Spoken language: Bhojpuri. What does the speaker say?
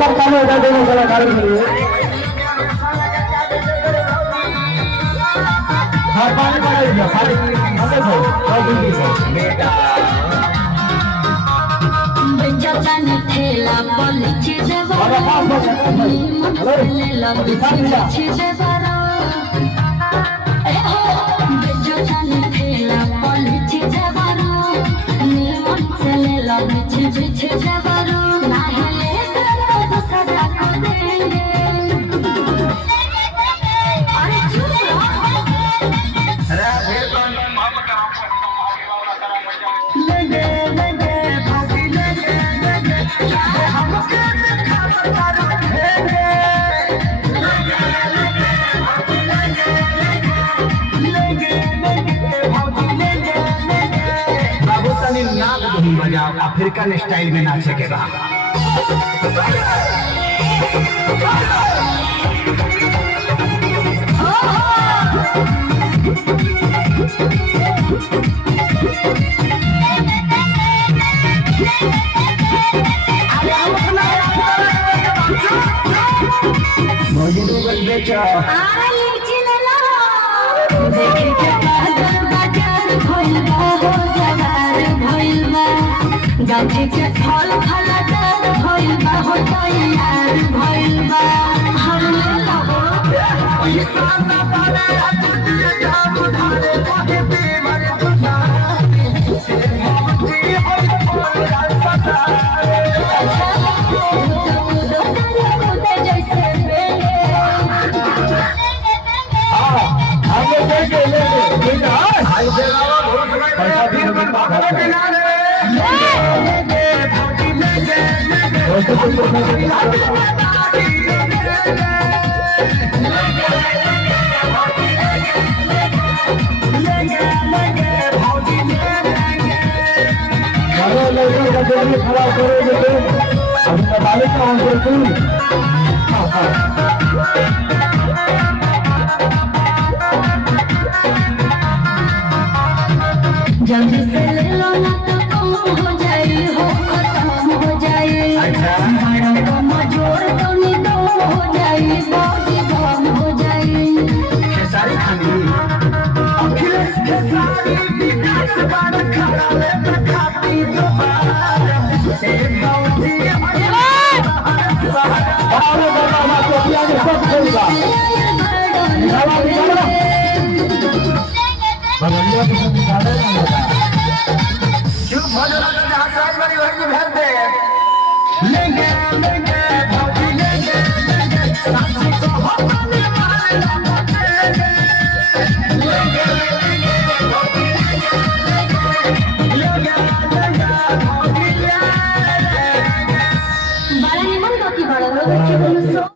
बार चालू हो जाए दोनों कलाकारों के लिए। हाँ पानी पड़ेगा पानी अंदर हो और दूसरी से बेटा बंजातन ठेला पलची देवरा ले लगी पलची देवरा ए हो बंजातन ठेला पलची देवरा नीमन से ले लगी पलची देवरा ना हिले तो सजा को देंगे अरे चुप अरे फिर तो माफ करो लगे लगे अफ्रीकन स्टाइल में नाचे के बाद गाछी के फल फलदार भइल बा हो तैयार भइल बा हम ले लगो पैसा ना पाले तुझे जाम धारे कोहे बेमर तुझारे से मोती होई तोरा सदा दो जैसे बेले हां हम देखे ले बेटा हाय देवा बहुत पैसा फिर मन भागला के ना खराब करोगे अभी बताने का आंसर तू जल्दी से ले लो ना तो कम हो जाए हो खत्म हो जाए बड़ा कम जोड़ तो निदम हो जाए बॉडी बम हो जाए सारी खानी अखिलेश के सारी विकास बार खड़ा ले खाती दोबारा ए मौजी अरे बाबा ना तो किया ने सब खोलगा बगलिया के सब निकाले ना चुप हो जा जहां साइड वाली वही भेज दे लेंगे लेंगे भौजी लेंगे लेंगे साथी को होने वाले लेंगे लेंगे भौजी लेंगे भौजी बड़ा निमन तो की बड़ा लोग